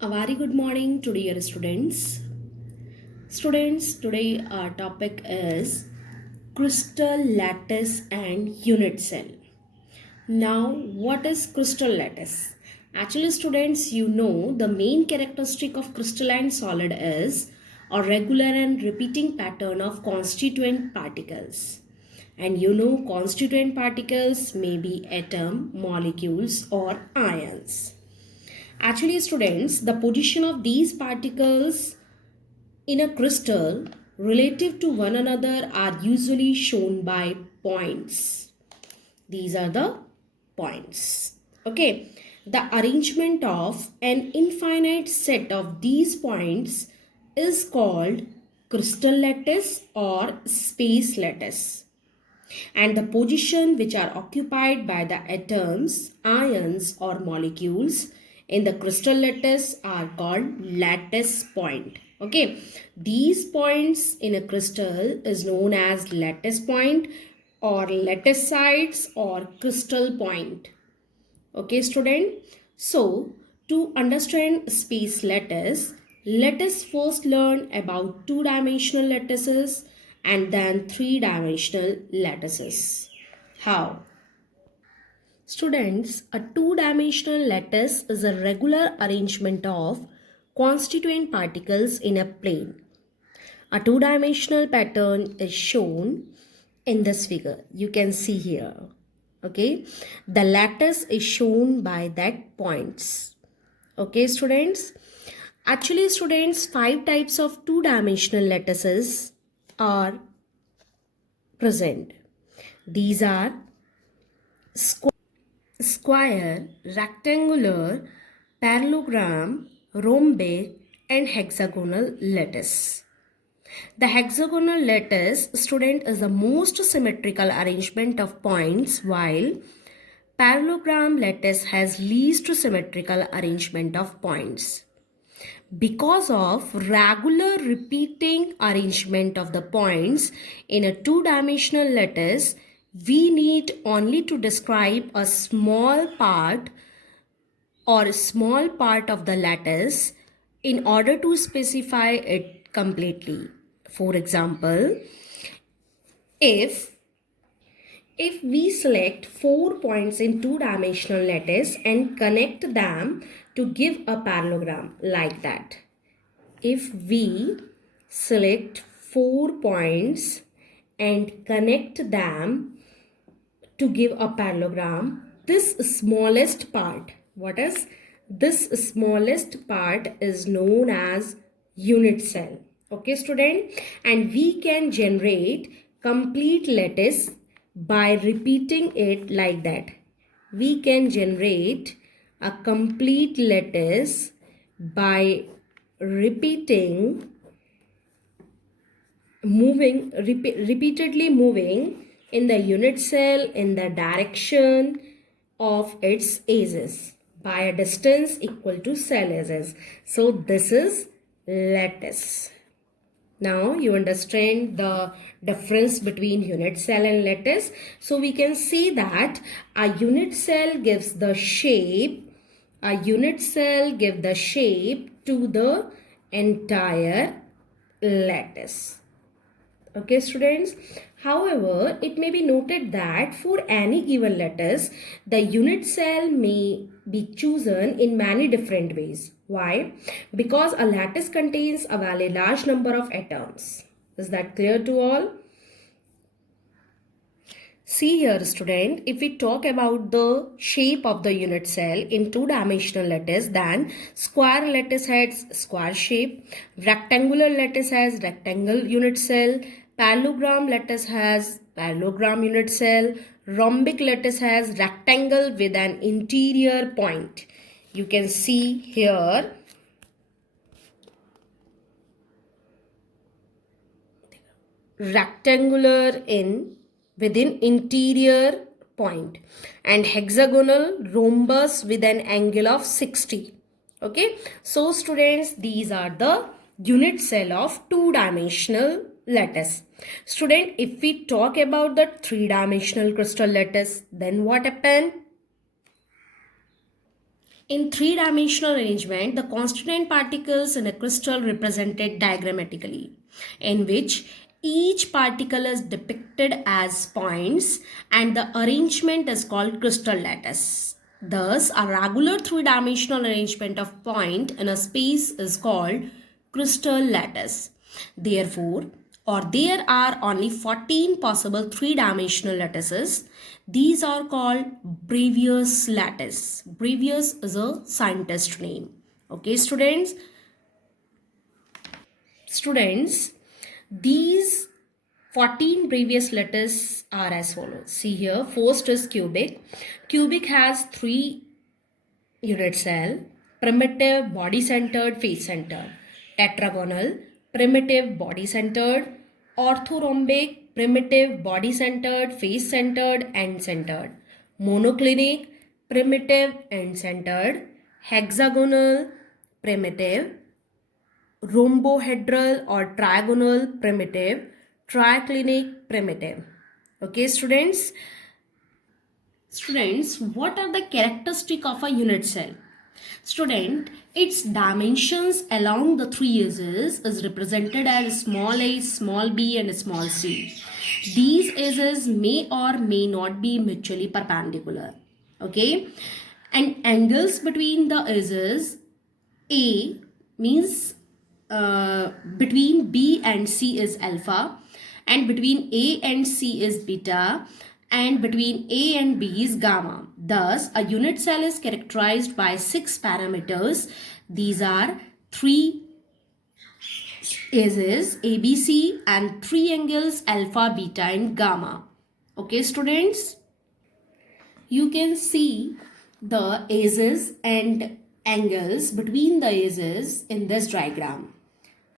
A very good morning to dear students. Students, today our topic is crystal lattice and unit cell. Now, what is crystal lattice? Actually, students, you know the main characteristic of crystalline solid is a regular and repeating pattern of constituent particles. And you know constituent particles may be atom, molecules or ions. Actually, students, the position of these particles in a crystal relative to one another are usually shown by points. These are the points. Okay. The arrangement of an infinite set of these points is called crystal lattice or space lattice. And the position which are occupied by the atoms, ions or molecules in the crystal lattice are called lattice point. Okay, these points in a crystal is known as lattice point or lattice sites or crystal point. Okay, student. So, to understand space lattice, let us first learn about two-dimensional lattices and then three-dimensional lattices. How? Students, a two-dimensional lattice is a regular arrangement of constituent particles in a plane. A two-dimensional pattern is shown in this figure. You can see here. Okay, the lattice is shown by that points. Okay, students. Actually, students, 5 types of two-dimensional lattices are present. These are square, rectangular, parallelogram, rhombic, and hexagonal lattice. The hexagonal lattice, student, is the most symmetrical arrangement of points, while parallelogram lattice has least symmetrical arrangement of points. Because of regular repeating arrangement of the points in a two-dimensional lattice, we need only to describe a small part of the lattice in order to specify it completely. For example, if we select 4 points in two-dimensional lattice and connect them to give a parallelogram like that. If we select 4 points and connect them to give a parallelogram, this smallest part, what is? This smallest part is known as unit cell. Okay, student? And we can generate complete lattice by repeating it like that. We can generate a complete lattice by repeatedly moving in the unit cell in the direction of its edges by a distance equal to cell edges. So this is lattice. Now you understand the difference between unit cell and lattice. So we can see that a unit cell gives the shape to the entire lattice. Okay, students. However, it may be noted that for any given lattice, the unit cell may be chosen in many different ways. Why? Because a lattice contains a very large number of atoms. Is that clear to all? See here, student, if we talk about the shape of the unit cell in two-dimensional lattice, then square lattice has square shape, rectangular lattice has rectangle unit cell, parallelogram lattice has parallelogram unit cell, rhombic lattice has rectangle with an interior point. You can see here rectangular within interior point and hexagonal rhombus with an angle of 60. Okay, so students, these are the unit cell of two-dimensional lattice. Student, if we talk about the three-dimensional crystal lattice, then what happened? In three-dimensional arrangement, the constituent particles in a crystal represented diagrammatically, in which each particle is depicted as points and the arrangement is called crystal lattice. Thus, a regular three-dimensional arrangement of point in a space is called crystal lattice. Therefore, there are only 14 possible three-dimensional lattices. These are called Bravais lattice. Bravais is a scientist name. Okay, students, these 14 Bravais lattice are as follows. See here, first is cubic. Cubic has 3 unit cell: primitive, body centered, face centered; tetragonal, primitive, body centered; orthorhombic, primitive, body centered, face centered, end centered; monoclinic, primitive, end centered; hexagonal, primitive; rhombohedral or trigonal, primitive; triclinic, primitive. Okay, students. Students, what are the characteristics of a unit cell? Student, its dimensions along the three edges is represented as small a, small b and small c. These edges may or may not be mutually perpendicular. Okay, and angles between the edges a means between b and c is alpha, and between a and c is beta, and between a and b is gamma. Thus, a unit cell is characterized by 6 parameters. These are 3 edges ABC and 3 angles alpha, beta and gamma. Okay, students, you can see the edges and angles between the edges in this diagram.